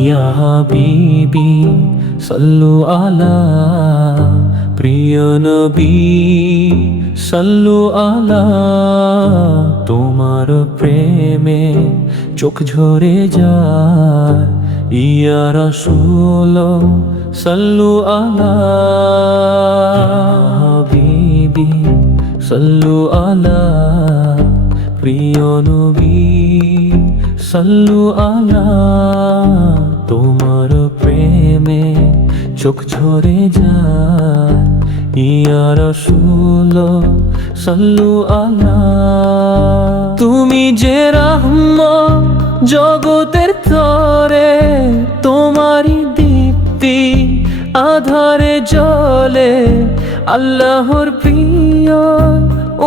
ইয়া হাবিবি সাল্লু আলা প্রিয় নবী সাল্লু আলা তোমার প্রেমে চোখ ঝরে যায় ইয়া রাসূল সাল্লু আলা হাবিবি সাল্লু আলা প্রিয় নবী সাল্লু আলা তোমার প্রেমে চোখ ঝরে যায় ইয়া রাসূল সাল্লু আলা তুমি যে রহমত জগতের তরে তোমারই দীপ্তি আধারে জ্বলে আল্লাহর প্রিয়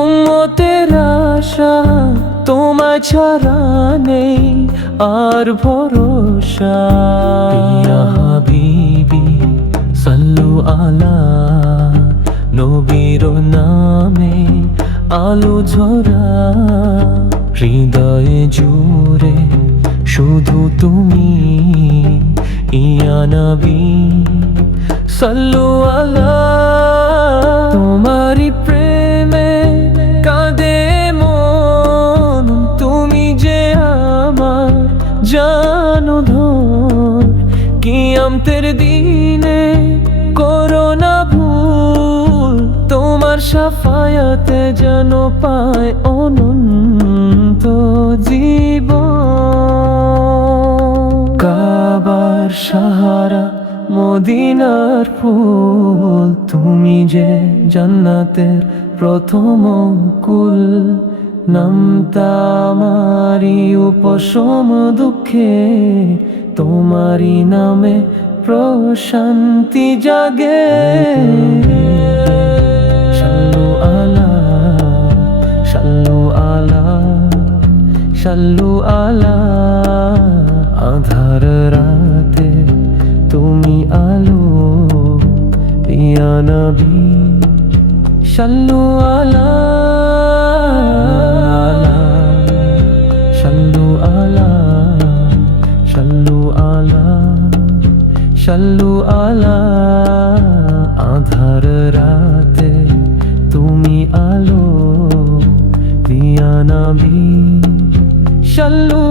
উম্মতের আশা তোমায় ছাড়া নেই আর ভরসা ইয়া হাবিবি সাল্লু আলা নবীর নামে আলো ঝরা হৃদয়ে জুড়ে শুধু তুমি ইয়া নবী সাল্লু আলা তোমারি প্রেমে কাঁদে মন তুমি যে আমার জানো ধন কিয়ামতের দিনে করো না ভুল তোমার শাফায়াতে যেন পায় অনন্ত জীবন কাবার সাহারা মদিনার ফুল তুমি যে জান্নাতের প্রথম কুল নামতা আমারি উপশম দুঃখে তোমারি নামে প্রশান্তি জাগে সাল্লু আলা সাল্লু আলা সাল্লু আলা আধার রাতে তুমি আলো ইয়া নবী সাল্লু আলা সাল্লু আলা সাল্লু আলা সাল্লু আলা আধার রাতে তুমি আলো ইয়া নবী সাল্লু